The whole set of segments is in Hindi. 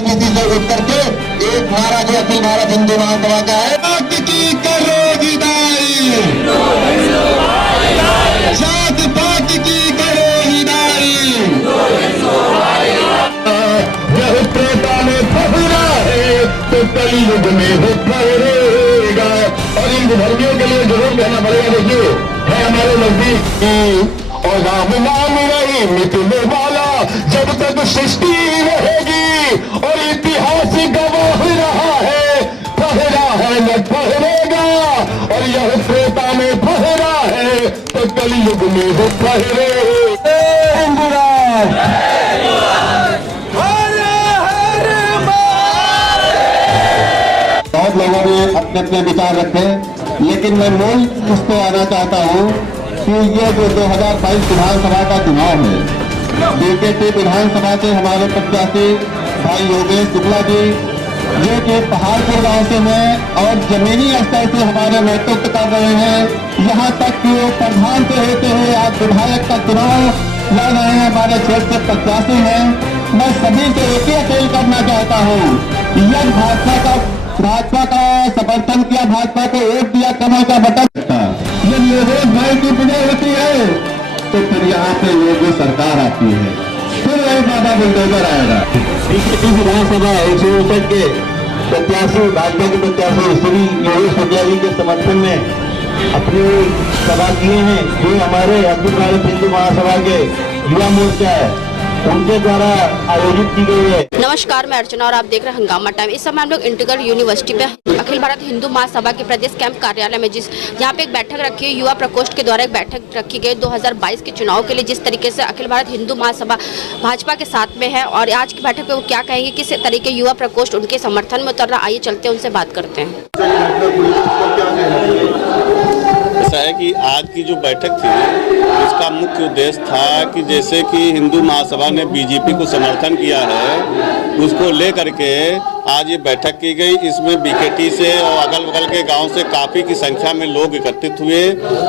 राजनीति से उठ करके एक नारा जो अखिल भारत हिंदू महासभा का है, जात की करो विदाई, जात पात की करो विदाई। यह त्रेता में फहरा है तो कलयुग में हो फहरेगा। और इन धर्मियों के लिए जरूर कहना पड़ेगा, देखिए है हमारे नजदीक और राम नाम नहीं मिटने वाला जब तक सृष्टि रहेगी। और इतिहास गवाह रहा है, फहरा है न फहरेगा। और यह त्रेता में फहरा है तो कलयुग में हो फहरेगा। बहुत लोगों ने अपने अपने विचार रखे, लेकिन मैं मूल उस पर आना चाहता हूँ कि ये जो 2022 विधानसभा का चुनाव है, बीकेटी विधानसभा से हमारे प्रत्याशी भाई योगेश शुक्ला जी जो कि पहाड़पुर गांव से हैं और जमीनी स्तर से हमारे नेतृत्व कर रहे हैं, यहाँ तक कि वो प्रधान से होते हुए आज विधायक का चुनाव लड़ रहे हैं, हमारे क्षेत्र से प्रत्याशी हैं। मैं सभी से एक ही अपील करना चाहता हूँ, यह भाजपा का समर्थन किया, भाजपा को वोट दिया, कमल का बटन ये योगेश भाई की विजय होती है तो फिर यहाँ पे योगी सरकार आती है, फिर वही बाबा बुलडोजर आएगा। बीकेटी विधानसभा 159 के प्रत्याशी, भाजपा के प्रत्याशी श्री योगेश शुक्ला जी के समर्थन में अपनी सभा किए हैं, जो हमारे अखिल भारत हिंदू महासभा के युवा मोर्चा है उनके द्वारा आयोजित की गई है। नमस्कार, मैं अर्चना और आप देख रहे हैं हंगामा टाइम। इस समय हम लोग इंटीग्रल यूनिवर्सिटी में अखिल भारत हिंदू महासभा के प्रदेश कैंप कार्यालय में जहाँ पे एक बैठक रखी है, युवा प्रकोष्ठ के द्वारा एक बैठक रखी गई 2022 के चुनाव के लिए। जिस तरीके से अखिल भारत हिंदू महासभा भाजपा के साथ में है और आज की बैठक में वो क्या कहेंगे, किस तरीके युवा प्रकोष्ठ उनके समर्थन में उतर रहा, आइए चलते हैं उनसे बात करते हैं। ऐसा है कि आज की जो बैठक थी उसका मुख्य उद्देश्य था कि जैसे कि हिंदू महासभा ने बीजेपी को समर्थन किया है, उसको लेकर के आज ये बैठक की गई। इसमें बीकेटी से और अगल बगल के गांव से काफ़ी की संख्या में लोग एकत्रित हुए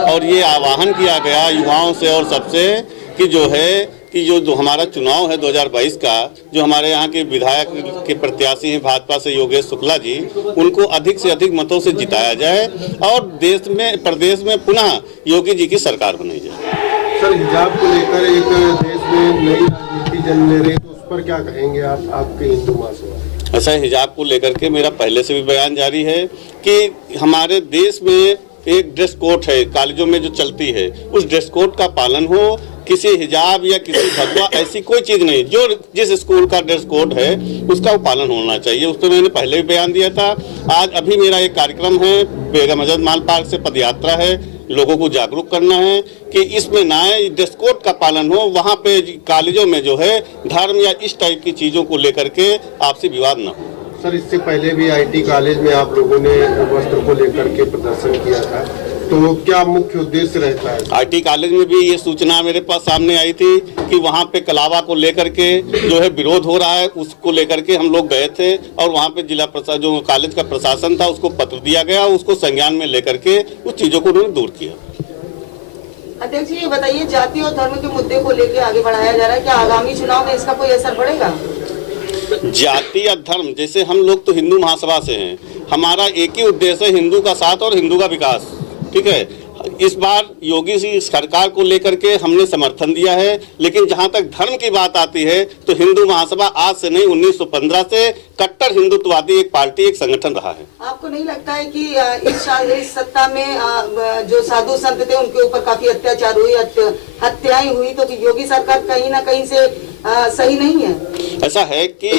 और ये आह्वान किया गया युवाओं से और सबसे कि जो है कि जो हमारा चुनाव है 2022 का, जो हमारे यहाँ के विधायक के प्रत्याशी हैं भाजपा से योगेश शुक्ला जी, उनको अधिक से अधिक मतों से जिताया जाए और प्रदेश में पुनः योगी जी की सरकार बनाई जाए। सर, हिजाब को लेकर एक देश में नई राजनीति जन्म ले रही, तो उस पर क्या कहेंगे आप, आपके हिंदू महासभा? ऐसा हिजाब को लेकर के मेरा पहले से भी बयान जारी है कि हमारे देश में एक ड्रेस कोड है, कॉलेजों में जो चलती है उस ड्रेस कोड का पालन हो। किसी हिजाब या किसी भगवा ऐसी कोई चीज़ नहीं, जो जिस स्कूल का ड्रेस कोड है उसका पालन होना चाहिए। उस पर मैंने पहले भी बयान दिया था। आज अभी मेरा एक कार्यक्रम है, बेगम अजद माल पार्क से पदयात्रा है, लोगों को जागरूक करना है कि इसमें ना ड्रेस कोड का पालन हो, वहाँ पे कॉलेजों में जो है धर्म या इस टाइप की चीज़ों को लेकर के आपसी विवाद न हो। सर, इससे पहले भी आईटी कॉलेज में आप लोगों ने वस्त्र को लेकर के प्रदर्शन किया था, तो क्या मुख्य उद्देश्य रहता है? आईटी कॉलेज में भी ये सूचना मेरे पास सामने आई थी कि वहाँ पे कलावा को लेकर के जो है विरोध हो रहा है, उसको लेकर के हम लोग गए थे और वहाँ पे जिला प्रशासन जो कॉलेज का प्रशासन था उसको पत्र दिया गया, उसको संज्ञान में लेकर के उस चीज़ों को उन्होंने दूर किया। अध्यक्ष जी, ये बताइए, जाति और धर्म के मुद्दे को लेकर आगे बढ़ाया जा रहा है, क्या आगामी चुनाव में इसका कोई असर पड़ेगा? जाति या धर्म, जैसे हम लोग तो हिंदू महासभा से हैं, हमारा एक ही उद्देश्य है हिंदू का साथ और हिंदू का विकास, ठीक है। इस बार योगी जी सरकार को लेकर के हमने समर्थन दिया है, लेकिन जहां तक धर्म की बात आती है तो हिंदू महासभा आज से नहीं 1915 से कट्टर हिंदुत्ववादी एक पार्टी, एक संगठन रहा है। आपको नहीं लगता है कि इस सत्ता में जो साधु संत थे उनके ऊपर काफी अत्याचार हुई, हत्याएं हुई, तो योगी सरकार कहीं ना कहीं से सही नहीं है? ऐसा है कि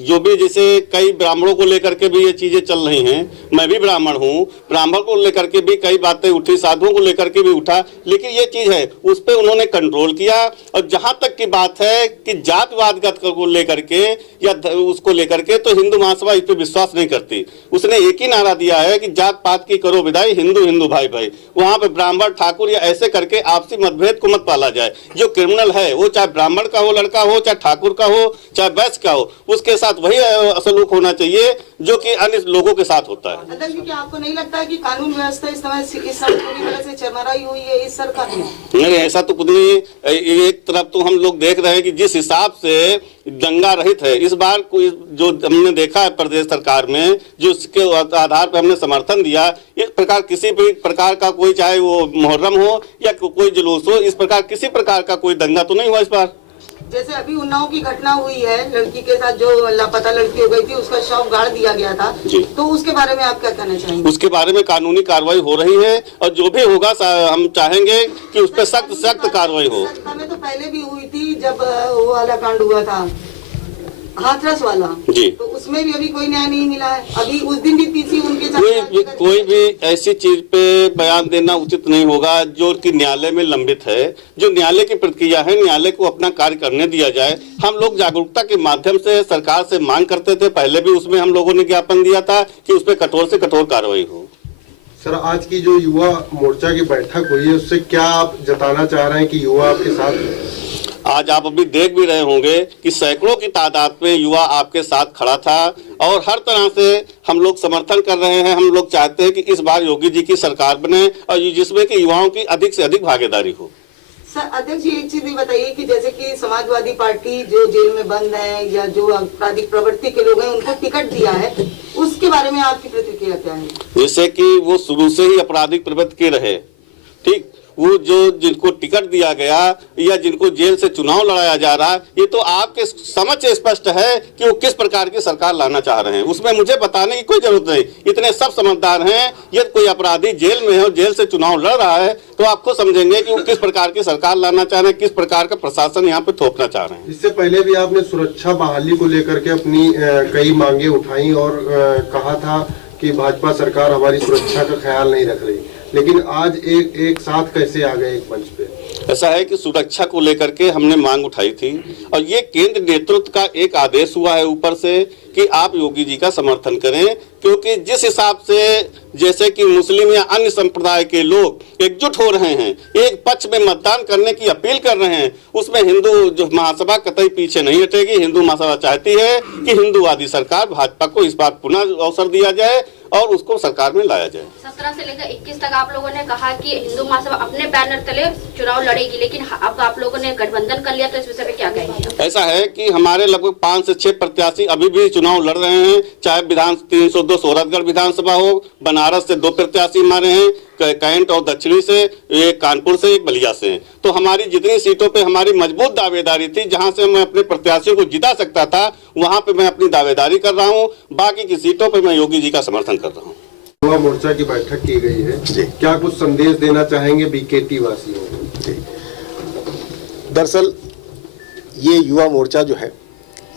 जो भी जैसे कई ब्राह्मणों को लेकर के भी ये चीजें चल रही हैं, मैं भी ब्राह्मण हूँ, ब्राह्मण को लेकर के भी कई बातें उठी, साधुओं को लेकर के भी उठा, लेकिन ये चीज है उस पर उन्होंने कंट्रोल किया। और जहां तक की बात है कि जातवाद को लेकर के या उसको लेकर के, तो हिंदू महासभा इस पर विश्वास नहीं करती। उसने एक ही नारा दिया है कि जात पात की करो विदाई, हिंदू हिंदू भाई भाई। वहां पे ब्राह्मण ठाकुर या ऐसे करके आपसी मतभेद को मत पाला जाए। जो क्रिमिनल है वो चाहे ब्राह्मण का हो लड़का हो, चाहे ठाकुर का हो, चाहे वैश्य का हो, उसके साथ वही सलूक होना चाहिए जो कि अन्य लोगों के साथ होता है। अध्यक्ष जी, क्या आपको नहीं लगता है कि कानून व्यवस्था इस समय पूरी तरह से चरमराई हुई है इस सरकार में? नहीं, ऐसा तो कुछ नहीं। एक तरफ तो हम लोग देख रहे हैं कि जिस हिसाब से दंगा रहित है इस बार, कोई जो हमने देखा है प्रदेश सरकार में, जो उसके आधार पर हमने समर्थन दिया, इस प्रकार किसी भी प्रकार का कोई, चाहे वो मुहर्रम हो या कोई जुलूस हो, इस प्रकार किसी प्रकार का कोई दंगा तो नहीं हुआ इस बार। जैसे अभी उन्नाव की घटना हुई है, लड़की के साथ जो लापता लड़की हो गई थी, उसका शव गाड़ दिया गया था, तो उसके बारे में आप क्या कहना चाहेंगे? उसके बारे में कानूनी कार्रवाई हो रही है और जो भी होगा हम चाहेंगे कि उस पर सख्त कार्रवाई हो। हमें तो पहले भी हुई थी जब वो वाला कांड हुआ था हाथरस वाला जी, तो उसमें भी अभी कोई न्याय नहीं मिला है। अभी उस दिन भी पीसी उनके कोई भी ऐसी चीज पे बयान देना उचित नहीं होगा जो कि न्यायालय में लंबित है। जो न्यायालय की प्रक्रिया है, न्यायालय को अपना कार्य करने दिया जाए। हम लोग जागरूकता के माध्यम से सरकार से मांग करते थे, पहले भी उसमें हम लोगों ने ज्ञापन दिया था कि उस पर कठोर से कठोर कार्रवाई हो। सर, आज की जो युवा मोर्चा की बैठक हुई है उससे क्या आप जताना चाह रहे हैं कि युवा आपके साथ? आज आप अभी देख भी रहे होंगे कि सैकड़ों की तादाद में युवा आपके साथ खड़ा था और हर तरह से हम लोग समर्थन कर रहे हैं। हम लोग चाहते हैं कि इस बार योगी जी की सरकार बने और जिसमें कि युवाओं की अधिक से अधिक भागीदारी हो। सर, अध्यक्ष जी, एक चीज भी बताइए कि जैसे कि समाजवादी पार्टी जो जेल में बंद है या जो आपराधिक प्रवृत्ति के लोग हैं उनको टिकट दिया है, उसके बारे में आपकी प्रतिक्रिया क्या है? जैसे कि वो शुरू से ही आपराधिक प्रवृत्ति के रहे, ठीक, वो जो जिनको टिकट दिया गया या जिनको जेल से चुनाव लड़ाया जा रहा है, ये तो आपके समझ से स्पष्ट है कि वो किस प्रकार की सरकार लाना चाह रहे हैं। उसमें मुझे बताने की कोई जरूरत नहीं, इतने सब समझदार हैं। यदि कोई अपराधी जेल में है और जेल से चुनाव लड़ रहा है तो आप खुद समझेंगे कि वो किस प्रकार की सरकार लाना चाह रहे हैं, किस प्रकार का प्रशासन यहाँ पे थोपना चाह रहे हैं। इससे पहले भी आपने सुरक्षा बहाली को लेकर के अपनी कई मांगे उठाई और कहा था कि भाजपा सरकार हमारी सुरक्षा का ख्याल नहीं रख रही, लेकिन आज एक साथ कैसे आ गए एक मंच पे? ऐसा है कि सुरक्षा को लेकर के हमने मांग उठाई थी और ये केंद्र नेतृत्व का एक आदेश हुआ है ऊपर से कि आप योगी जी का समर्थन करें, क्योंकि जिस हिसाब से जैसे कि मुस्लिम या अन्य संप्रदाय के लोग एकजुट हो रहे हैं, एक पक्ष में मतदान करने की अपील कर रहे हैं, उसमें हिंदू जो महासभा कतई पीछे नहीं हटेगी। हिंदू महासभा चाहती है कि हिंदूवादी सरकार भाजपा को इस बार पुनः अवसर दिया जाए और उसको सरकार में लाया जाए। 17 से लेकर 21 तक आप लोगों ने कहा कि हिंदू महासभा अपने बैनर तले चुनाव लड़ेगी, लेकिन अब आप लोगों ने गठबंधन कर लिया, तो इस विषय में क्या कहेंगे? ऐसा है कि हमारे लगभग 5 से 6 प्रत्याशी अभी भी चुनाव लड़ रहे हैं, चाहे 302 सोहरतगढ़ विधानसभा हो, बनारस से 2 प्रत्याशी हमारे हैं, कैंट और दक्षिणी से, एक कानपुर से, एक बलिया से। तो हमारी जितनी सीटों पे हमारी मजबूत दावेदारी थी, जहां से मैं अपने प्रत्याशियों को जिता सकता था, वहां पे मैं अपनी दावेदारी कर रहा हूं। बाकी की सीटों पे मैं योगी जी का समर्थन कर रहा हूं। युवा मोर्चा की बैठक की गई है, क्या कुछ संदेश देना चाहेंगे बीकेटी वासियों को? दरअसल ये युवा मोर्चा जो है,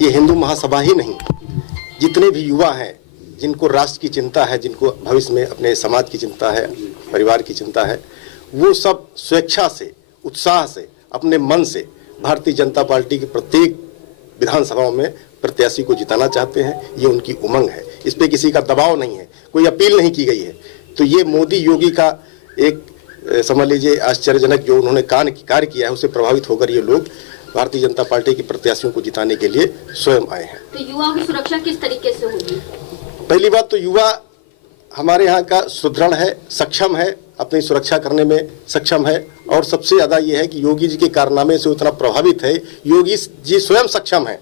ये हिंदू महासभा ही नहीं, जितने भी युवा हैं जिनको राष्ट्र की चिंता है, जिनको भविष्य में अपने समाज की चिंता है, परिवार की चिंता है, वो सब स्वेच्छा से, उत्साह से, अपने मन से भारतीय जनता पार्टी के प्रत्येक विधानसभाओं में प्रत्याशी को जिताना चाहते हैं। ये उनकी उमंग है, इस पे किसी का दबाव नहीं है, कोई अपील नहीं की गई है। तो ये मोदी योगी का एक समझ लीजिए आश्चर्यजनक जो उन्होंने कार्य किया है, उससे प्रभावित होकर ये लोग भारतीय जनता पार्टी के प्रत्याशियों को जिताने के लिए स्वयं आए हैं। तो युवाओं की सुरक्षा किस तरीके से होगी? पहली बात तो युवा हमारे यहाँ का सुदृढ़ है, सक्षम है, अपनी सुरक्षा करने में सक्षम है, और सबसे ज़्यादा ये है कि योगी जी के कारनामे से उतना प्रभावित है, योगी जी स्वयं सक्षम है।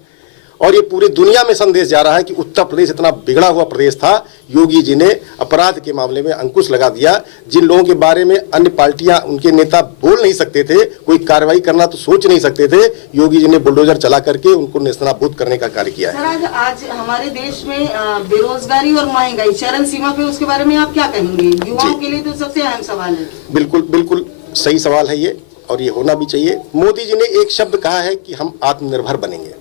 और ये पूरी दुनिया में संदेश जा रहा है कि उत्तर प्रदेश इतना बिगड़ा हुआ प्रदेश था, योगी जी ने अपराध के मामले में अंकुश लगा दिया। जिन लोगों के बारे में अन्य पार्टियां, उनके नेता बोल नहीं सकते थे, कोई कार्रवाई करना तो सोच नहीं सकते थे, योगी जी ने बुलडोजर चला करके उनको नेस्तनाबूद करने का कार्य किया है। सर, आज हमारे देश में बेरोजगारी और महंगाई चरम सीमा पे, उसके बारे में आप क्या कहेंगे? युवाओं के लिए तो सबसे अहम सवाल है। बिल्कुल सही सवाल है ये, और ये होना भी चाहिए। मोदी जी ने एक शब्द कहा है कि हम आत्मनिर्भर बनेंगे।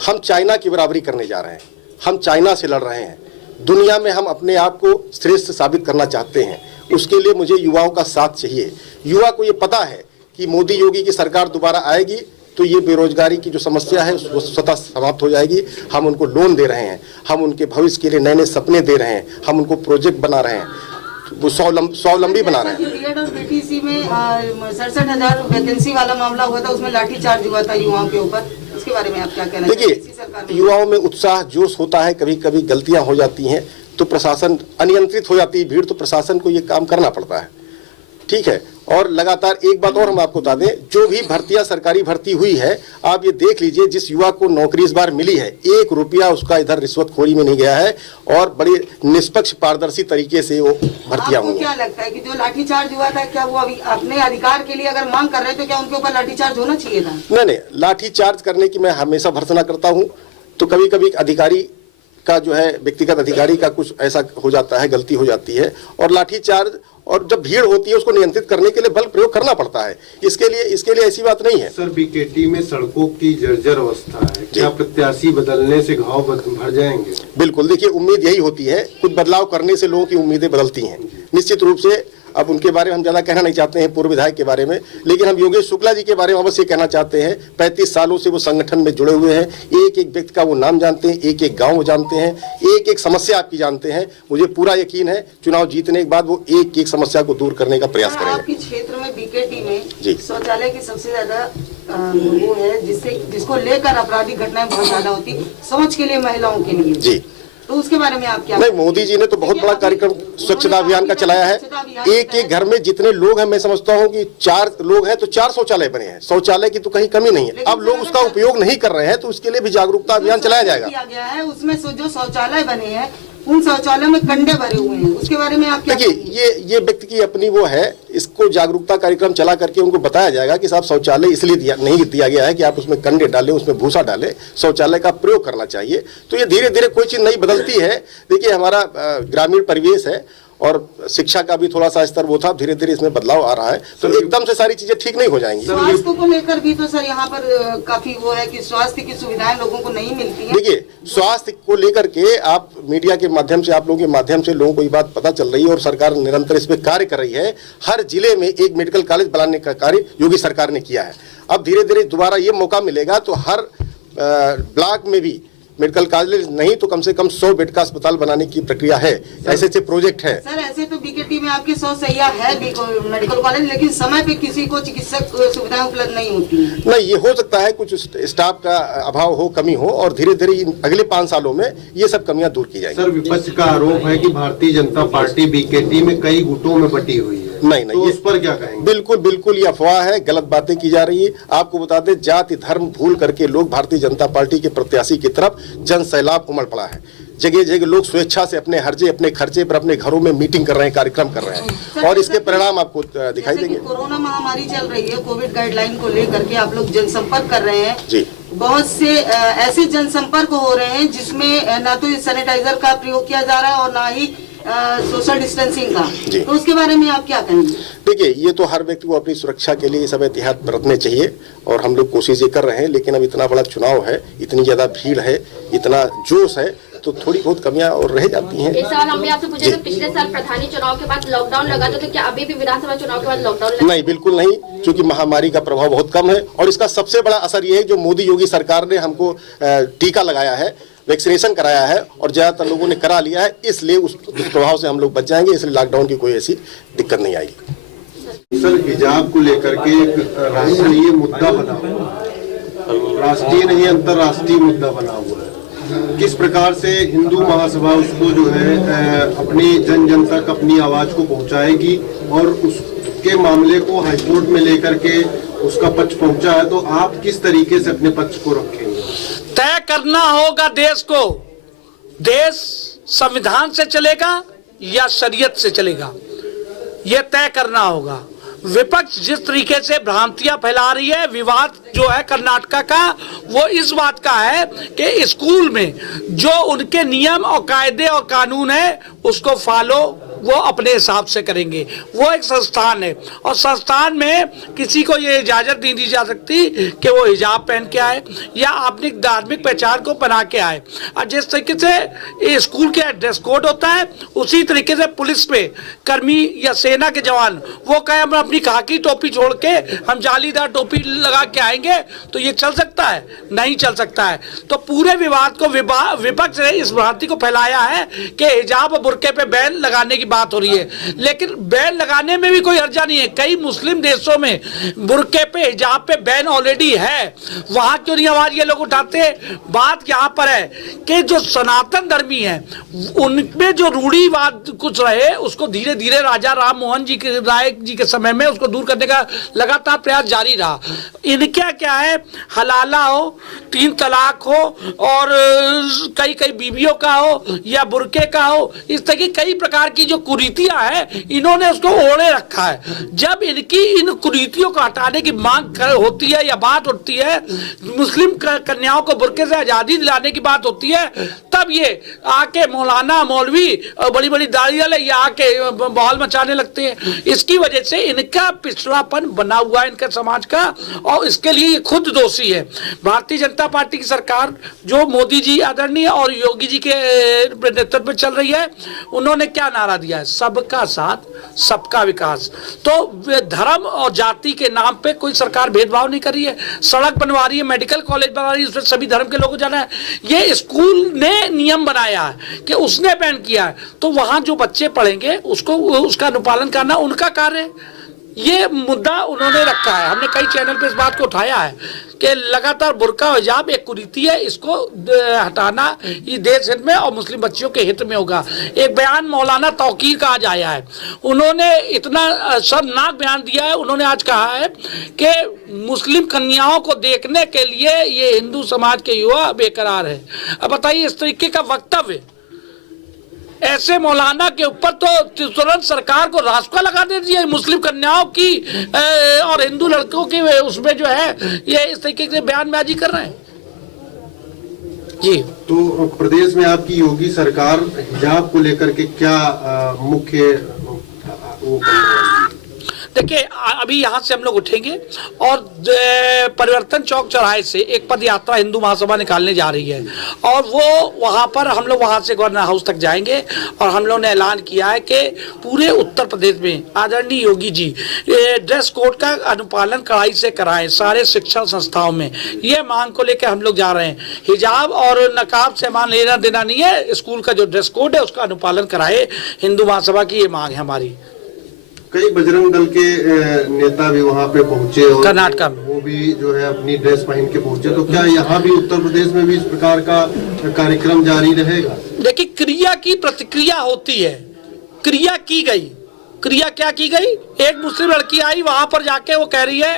हम चाइना की बराबरी करने जा रहे हैं, हम चाइना से लड़ रहे हैं, दुनिया में हम अपने आप को श्रेष्ठ साबित करना चाहते हैं। उसके लिए मुझे युवाओं का साथ चाहिए। युवा को ये पता है कि मोदी योगी की सरकार दोबारा आएगी तो ये बेरोजगारी की जो समस्या है वो स्वतः समाप्त हो जाएगी। हम उनको लोन दे रहे हैं, हम उनके भविष्य के लिए नए नए सपने दे रहे हैं, हम उनको प्रोजेक्ट बना रहे हैं, वो स्वावलंबी बना रहे हैं। बीएड और बीटीसी में 67,000 वैकेंसी वाला मामला हुआ था, उसमें लाठीचार्ज हुआ था युवाओं के ऊपर, उसके बारे में आप क्या कहना चाहेंगे? इसी सरकार में देखिए, युवाओं में उत्साह जोश होता है, कभी कभी गलतियां हो जाती हैं तो प्रशासन अनियंत्रित हो जाती है भीड़, तो प्रशासन को ये काम करना पड़ता है, ठीक है। और लगातार एक बात और हम आपको बता दें, जो भी भर्तियां सरकारी भर्ती हुई है, आप ये देख लीजिए, जिस युवा को नौकरी इस बार मिली है, 1 रुपया उसका इधर रिश्वतखोरी में नहीं गया है और बड़े निष्पक्ष पारदर्शी तरीके से वो भर्तियां हुई। क्या लगता है कि जो लाठीचार्ज हुआ था, क्या वो अभी अपने अधिकार के लिए अगर मांग कर रहे हैं तो क्या उनके ऊपर लाठीचार्ज होना चाहिए था? नहीं, लाठीचार्ज करने की मैं हमेशा भर्त्सना करता हूँ। तो कभी कभी अधिकारी का जो है, व्यक्तिगत अधिकारी का कुछ ऐसा हो जाता है, गलती हो जाती है, और लाठीचार्ज और जब भीड़ होती है उसको नियंत्रित करने के लिए बल प्रयोग करना पड़ता है। इसके लिए ऐसी बात नहीं है। सर, बीकेटी में सड़कों की जर्जर अवस्था है, क्या प्रत्याशी बदलने से घाव भर जाएंगे? बिल्कुल, देखिए, उम्मीद यही होती है, कुछ बदलाव करने से लोगों की उम्मीदें बदलती हैं निश्चित रूप से। अब उनके बारे में हम ज्यादा कहना नहीं चाहते हैं, पूर्व विधायक के बारे में, लेकिन हम योगेश शुक्ला जी के बारे में अवश्य कहना चाहते हैं। 35 सालों से वो संगठन में जुड़े हुए हैं, एक एक व्यक्ति का वो नाम जानते हैं, एक एक गांव जानते हैं, एक एक समस्या आपकी जानते हैं। मुझे पूरा यकीन है चुनाव जीतने के बाद वो एक एक समस्या को दूर करने का प्रयास करेंगे। आपके क्षेत्र में बीकेटी में जी शौचालय की सबसे ज्यादा वो है, जिसको लेकर आपराधिक घटनाएं बहुत ज्यादा होती, शौच के लिए महिलाओं के लिए जी, तो उसके बारे में आप क्या? नहीं, मोदी जी ने तो बहुत बड़ा कार्यक्रम स्वच्छता अभियान का चलाया है। एक एक घर में जितने लोग हैं, मैं समझता हूं कि 4 लोग हैं तो 4 शौचालय बने हैं। शौचालय की तो कहीं कमी नहीं है। अब लोग उसका उपयोग नहीं कर रहे हैं तो उसके लिए भी जागरूकता अभियान चलाया जाएगा। किया गया है उसमें जो शौचालय बने हैं उन शौचालयों में कंडे भरे हुए हैं, उसके बारे में आप क्या? देखिए, ये व्यक्ति की अपनी वो है, इसको जागरूकता कार्यक्रम चला करके उनको बताया जाएगा कि साहब शौचालय इसलिए नहीं दिया गया है कि आप उसमें कंडे डालें, उसमें भूसा डालें, शौचालय का प्रयोग करना चाहिए। तो ये धीरे धीरे कोई चीज नहीं बदलती है। देखिए, हमारा ग्रामीण परिवेश है और शिक्षा का भी थोड़ा सा स्तर वो था, धीरे धीरे इसमें बदलाव आ रहा है, तो एकदम से सारी चीजें ठीक नहीं हो जाएंगी। स्वास्थ्य को लेकर भी तो सर यहाँ पर काफी वो है कि स्वास्थ्य की सुविधाएं लोगों को नहीं मिलती है। देखिए, स्वास्थ्य को लेकर के आप मीडिया के माध्यम से, आप लोगों के माध्यम से लोगों को ये बात पता चल रही है और सरकार निरंतर इस पर कार्य कर रही है। हर जिले में एक मेडिकल कॉलेज बनाने का कार्य योगी सरकार ने किया है। अब धीरे धीरे दोबारा ये मौका मिलेगा तो हर ब्लॉक में भी मेडिकल कॉलेज नहीं तो कम से कम 100 बेड का अस्पताल बनाने की प्रक्रिया है। ऐसे प्रोजेक्ट है। सर, ऐसे तो बीकेटी में आपके 100 सैया है मेडिकल कॉलेज, लेकिन समय पे किसी को चिकित्सक सुविधाएं उपलब्ध नहीं होती हैं। नहीं, ये हो सकता है कुछ स्टाफ का अभाव हो, कमी हो, और धीरे धीरे अगले 5 सालों में ये सब कमियां दूर की जाएंगी। सर, विपक्ष का आरोप है कि भारतीय जनता पार्टी बीकेटी में कई गुटों में बटी हुई है। नहीं, तो उस पर क्या कहेंगे? बिल्कुल ये अफवाह है, गलत बातें की जा रही है। आपको बता दें, जाति धर्म भूल करके लोग भारतीय जनता पार्टी के प्रत्याशी की तरफ जन सैलाब उमड़ पड़ा है। जगह जगह लोग स्वेच्छा से अपने हर्जे, अपने खर्चे पर अपने घरों में मीटिंग कर रहे हैं, कार्यक्रम कर रहे हैं, और इसके परिणाम आपको दिखाई देंगे। कोरोना महामारी चल रही है, कोविड गाइडलाइन को लेकर के आप लोग जनसंपर्क कर रहे हैं जी। बहुत से ऐसे जनसंपर्क हो रहे हैं जिसमें ना तो सैनिटाइजर का प्रयोग किया जा रहा है और ना ही सोशल डिस्टेंसिंग का, तो उसके बारे में आप क्या कहेंगे? देखिए, ये तो हर व्यक्ति को अपनी सुरक्षा के लिए सब एहतियात बरतने चाहिए और हम लोग कोशिश ये कर रहे हैं, लेकिन अब इतना बड़ा चुनाव है, इतनी ज्यादा भीड़ है, इतना जोश है, तो थोड़ी बहुत कमियां और रह जाती हैं। एक सवाल हम भी आपसे पूछे, तो पिछले साल प्रधानी चुनाव के बाद लॉकडाउन लगा था, तो क्या अभी भी विधानसभा चुनाव के बाद लॉकडाउन लगा? नहीं, बिल्कुल नहीं, क्योंकि महामारी का प्रभाव बहुत कम है और इसका सबसे बड़ा असर ये है जो मोदी योगी सरकार ने हमको टीका लगाया है, वैक्सीनेशन कराया है और ज्यादातर लोगों ने करा लिया है, इसलिए उस प्रभाव से हम लोग बच जाएंगे, इसलिए लॉकडाउन की कोई ऐसी दिक्कत नहीं आएगी। सर, हिजाब को लेकर के एक राष्ट्रीय मुद्दा बना हुआ है, राष्ट्रीय नहीं अंतर्राष्ट्रीय मुद्दा बना हुआ है। किस प्रकार से हिंदू महासभा उसको जो है अपनी जन तक अपनी आवाज को पहुंचाएगी और उसके मामले को हाईकोर्ट में लेकर के उसका पक्ष पहुंचा है, तो आप किस तरीके से अपने पक्ष को रखेंगे? तय करना होगा देश को, देश संविधान से चलेगा या शरीयत से चलेगा, यह तय करना होगा। विपक्ष जिस तरीके से भ्रांतियां फैला रही है, विवाद जो है कर्नाटका का, वो इस बात का है कि स्कूल में जो उनके नियम और कायदे और कानून है उसको फॉलो वो अपने हिसाब से करेंगे। वो एक संस्थान है और संस्थान में किसी को ये इजाजत नहीं दी जा सकती कि वो हिजाब पहन के आए या अपनी धार्मिक पहचान को बना के आए। और जिस तरीके से स्कूल के ड्रेस कोड होता है, उसी तरीके से पुलिस पे कर्मी या सेना के जवान वो कहे हम अपनी खाकी टोपी छोड़ के हम जालीदार टोपी लगा के आएंगे, तो ये चल सकता है? नहीं चल सकता है। तो पूरे विवाद को विपक्ष ने इस भ्रांति को फैलाया है कि हिजाब और बुर्के पे बैन लगाने की बात हो रही है, लेकिन बैन लगाने में भी कोई हर्जा नहीं है। कई मुस्लिम देशों में बुर्के पे, हिजाब पे बैन ऑलरेडी है, वहां क्यों नहीं आवाज ये लोग उठाते? बात यहाँ पर है कि जो सनातन धर्मी है उनमें जो रूढ़िवाद कुछ रहे उसको धीरे धीरे राजा राम मोहन जी के राय जी के समय में उसको दूर करने का लगातार प्रयास जारी रहा। इनका क्या है, हलाला हो, 3 तलाक हो और कई कई बीवियों का हो या बुर्के का हो, इस तरह की कई प्रकार की जो कुरीतियां हैं इन्होंने उसको ओढ़े रखा है। जब इनकी इन कुरीतियों को हटाने की मांग होती है या बात उठती है, मुस्लिम कन्याओं को बुर्के से आजादी दिलाने की बात होती है, तब ये आके मौलाना मौलवी बड़ी बड़ी दाढ़ी वाले ये आके बवाल मचाने लगते हैं। इसकी वजह से इनका पिछड़ापन बना हुआ है इनके समाज का, और इसके लिए ये खुद दोषी है। भारतीय जनता पार्टी की सरकार जो मोदी जी आदरणीय और योगी जी के नेतृत्व में चल रही है, उन्होंने क्या नारा दिया है? सबका साथ सबका विकास। तो धर्म और जाति के नाम पे कोई सरकार भेदभाव नहीं कर रही है। सड़क बनवा रही है, मेडिकल कॉलेज बना रही है, उसमें सभी धर्म के लोगों को जाना है। ये स्कूल ने नियम बनाया है कि उसने बैन किया है, तो वहां जो बच्चे पढ़ेंगे उसको उसका अनुपालन करना उनका कार्य है। ये मुद्दा उन्होंने रखा है। हमने कई चैनल पे इस बात को उठाया है कि लगातार बुर्का हिजाब एक कुरीति है, इसको हटाना ये देश हित में और मुस्लिम बच्चियों के हित में होगा। एक बयान मौलाना तौकीर का आज आया है, उन्होंने इतना शर्मनाक बयान दिया है। उन्होंने आज कहा है कि मुस्लिम कन्याओं को देखने के लिए ये हिंदू समाज के युवा बेकरार है। अब बताइए, इस तरीके का वक्तव्य ऐसे मौलाना के ऊपर तो तुरंत सरकार को रास्ता लगा दे दिया। मुस्लिम कन्याओं की और हिंदू लड़कों की उसमें जो है ये इस तरीके से बयानबाजी कर रहे हैं। जी, तो प्रदेश में आपकी योगी सरकार हिजाब को लेकर के क्या मुख्य वो देखिए, अभी यहाँ से हम लोग उठेंगे और परिवर्तन चौक चौराहे से एक पद यात्रा हिंदू महासभा निकालने जा रही है, और वो वहाँ पर हम लोग वहाँ से गवर्नर हाउस तक जाएंगे। और हम लोगों ने ऐलान किया है कि पूरे उत्तर प्रदेश में आदरणीय योगी जी ड्रेस कोड का अनुपालन कड़ाई से कराएं सारे शिक्षा संस्थाओं में। ये मांग को लेकर हम लोग जा रहे हैं। हिजाब और नकाब से मान लेना देना नहीं है, स्कूल का जो ड्रेस कोड है उसका अनुपालन कराए। हिंदू महासभा की ये मांग है हमारी। कई बजरंग दल के नेता भी वहां पे पहुंचे और कर्नाटक में वो भी जो है अपनी ड्रेस पहन के पहुंचे, तो क्या यहाँ भी उत्तर प्रदेश में भी इस प्रकार का कार्यक्रम जारी रहेगा? देखिए, क्रिया की प्रतिक्रिया होती है। क्रिया की गई, क्रिया क्या की गई? एक मुस्लिम लड़की आई, वहां पर जाके वो कह रही है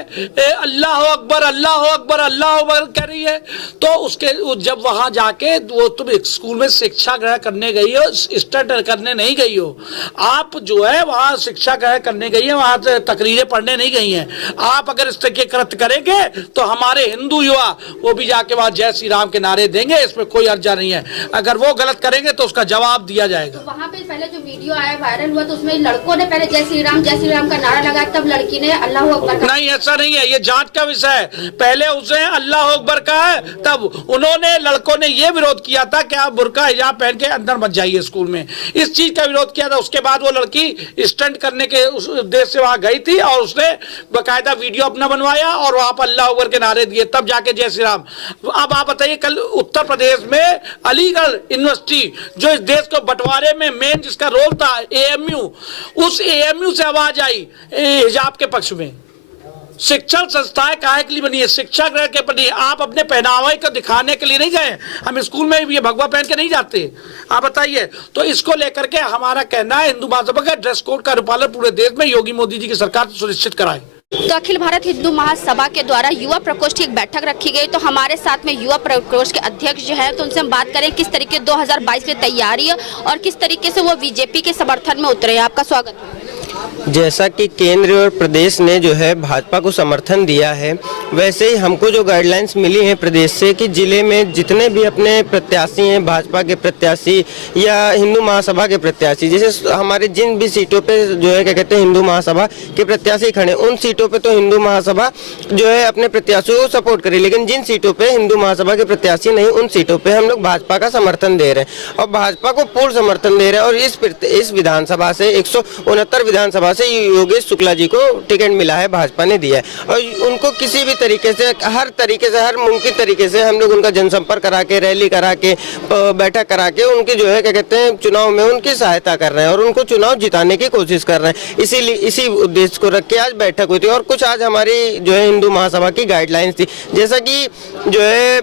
अल्लाह अकबर अल्लाह अकबर अल्लाह अकबर कह रही है। तो उसके जब वहां जाके वो तुम स्कूल में शिक्षा ग्रहण करने गई हो, स्टडी करने नहीं गई हो। आप जो है वहां शिक्षा ग्रहण करने गई है, वहां तकरीरें पढ़ने नहीं गई हैं। आप अगर इस तरह के कृत्य करेंगे तो हमारे हिंदू युवा वो भी जाके वहां जय श्री राम के नारे देंगे, इसमें कोई अर्जा नहीं है। अगर वो गलत करेंगे तो उसका जवाब दिया जाएगा। तो वहाँ पे पहले जो वीडियो आया वायरल हुआ तो उसमें लड़कों ने पहले जय श्री राम का नारा लगाया, तब लड़की ने अल्लाह अकबर। नहीं, ऐसा नहीं है, ये जांच का विषय है। पहले उसे अल्लाह अकबर का है, तब उन्होंने लड़कों ने ये विरोध किया था कि आप बुर्का हिजाब पहन के अंदर मत जाइए स्कूल में, इस चीज का विरोध किया था। उसके बाद वो लड़की स्टंट करने के उस उद्देश्य से वहां गई थी और उसने बाकायदा वीडियो अपना बनवाया और वहां पर अल्लाह अकबर के नारे दिए, तब जाके जय श्री राम। अब आप बताइए, कल उत्तर प्रदेश में अलीगढ़ यूनिवर्सिटी जो इस देश को बंटवारे में मेन जिसका रोल था, AMU, उस AMU से आवाज आई हिजाब के पक्ष में। शिक्षण संस्थाएं काहे के लिए बनी है? शिक्षा ग्रहण के प्रति। आप अपने पहनावे को दिखाने के लिए नहीं गए। हम स्कूल में ये भगवा पहन के नहीं जाते। आप बताइए, तो इसको लेकर के हमारा कहना है हिंदू महासभा का ड्रेस कोड का अनुपालन पूरे देश में योगी मोदी जी की सरकार सुनिश्चित कराए। तो अखिल भारत हिंदू महासभा के द्वारा युवा प्रकोष्ठ की एक बैठक रखी गई, तो हमारे साथ में युवा प्रकोष्ठ के अध्यक्ष जो है, तो उनसे हम बात करें किस तरीके 2022 की तैयारी और किस तरीके से वो बीजेपी के समर्थन में उतरे। आपका स्वागत है। जैसा कि केंद्र और प्रदेश ने जो है भाजपा को समर्थन दिया है, वैसे ही हमको जो गाइडलाइंस मिली हैं प्रदेश से कि जिले में जितने भी अपने प्रत्याशी हैं, भाजपा के प्रत्याशी या हिंदू महासभा के प्रत्याशी, जैसे हमारे जिन भी सीटों पे जो है क्या कहते हैं हिंदू महासभा के प्रत्याशी खड़े, उन सीटों पे तो हिंदू महासभा जो है अपने प्रत्याशियों को सपोर्ट करे, लेकिन जिन सीटों पे हिंदू महासभा के प्रत्याशी नहीं, उन सीटों पे हम लोग भाजपा का समर्थन दे रहे हैं और भाजपा को पूर्ण समर्थन दे रहे हैं। और इस विधानसभा से 169 विधानसभा महासभा से योगेश शुक्ला जी को टिकट मिला है, भाजपा ने दिया है और उनको किसी भी तरीके से, हर तरीके से, हर मुमकिन तरीके से हम लोग उनका जनसंपर्क करा के, रैली करा के, बैठक करा के उनकी जो है क्या कहते हैं चुनाव में उनकी सहायता कर रहे हैं और उनको चुनाव जिताने की कोशिश कर रहे हैं। इसीलिए इसी उद्देश्य को रख के आज बैठक हुई थी और कुछ आज हमारी जो है हिंदू महासभा की गाइडलाइंस थी, जैसा कि जो है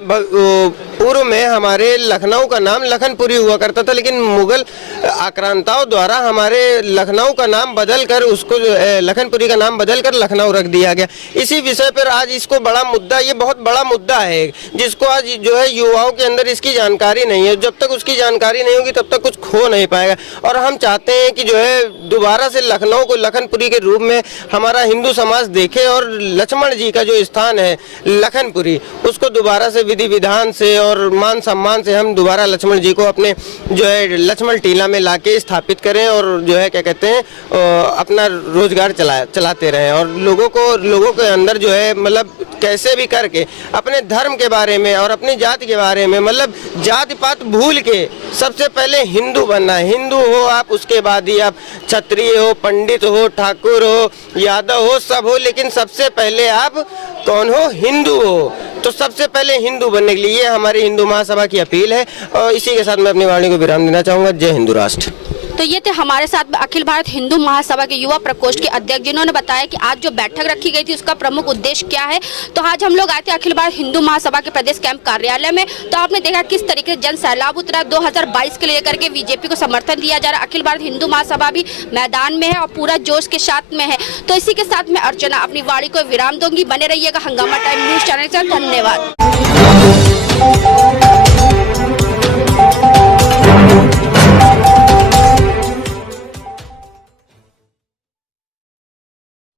पूर्व में हमारे लखनऊ का नाम लखनपुरी हुआ करता था, लेकिन मुगल आक्रांताओं द्वारा हमारे लखनऊ का नाम बदलकर उसको लखनपुरी का नाम बदलकर लखनऊ रख दिया गया। इसी विषय पर आज इसको बड़ा मुद्दा, ये बहुत बड़ा मुद्दा है जिसको आज जो है युवाओं के अंदर इसकी जानकारी नहीं है। जब तक उसकी जानकारी नहीं होगी तब तक कुछ खो नहीं पाएगा और हम चाहते हैं कि जो है दोबारा से लखनऊ को लखनपुरी के रूप में हमारा हिंदू समाज देखे और लक्ष्मण जी का जो स्थान है लखनपुरी उसको दोबारा से विधि विधान से और मान सम्मान से हम दोबारा लक्ष्मण जी को अपने जो है लक्ष्मण टीला में लाके स्थापित करें और जो है क्या कहते हैं अपना रोजगार चलाते रहें और लोगों के अंदर जो है मतलब कैसे भी करके अपने धर्म के बारे में और अपनी जाति के बारे में मतलब जाति पात भूल के सबसे पहले हिंदू बनना है। हिंदू हो आप, उसके बाद ही आप क्षत्रिय हो, पंडित हो, ठाकुर हो, यादव हो, सब हो, लेकिन सबसे पहले आप कौन हो? हिंदू हो। तो सबसे पहले हिंदू बनने के लिए हमारी हिंदू महासभा की अपील है और इसी के साथ मैं अपनी वाणी को विराम देना चाहूँगा। जय हिंदू राष्ट्र। तो ये थे हमारे साथ अखिल भारत हिंदू महासभा के युवा प्रकोष्ठ के अध्यक्ष, जिन्होंने बताया कि आज जो बैठक रखी गई थी उसका प्रमुख उद्देश्य क्या है। तो आज हम लोग आए थे अखिल भारत हिंदू महासभा के प्रदेश कैंप कार्यालय में, तो आपने देखा किस तरीके से जन सैलाब उतरा। 2022 के लेकर के बीजेपी को समर्थन दिया जा रहा है। अखिल भारत हिंदू महासभा भी मैदान में है और पूरा जोश के साथ में है। तो इसी के साथ मैं अर्चना अपनी वाणी को विराम दूंगी। बने रहिएगा हंगामा टाइम न्यूज चैनल से। धन्यवाद।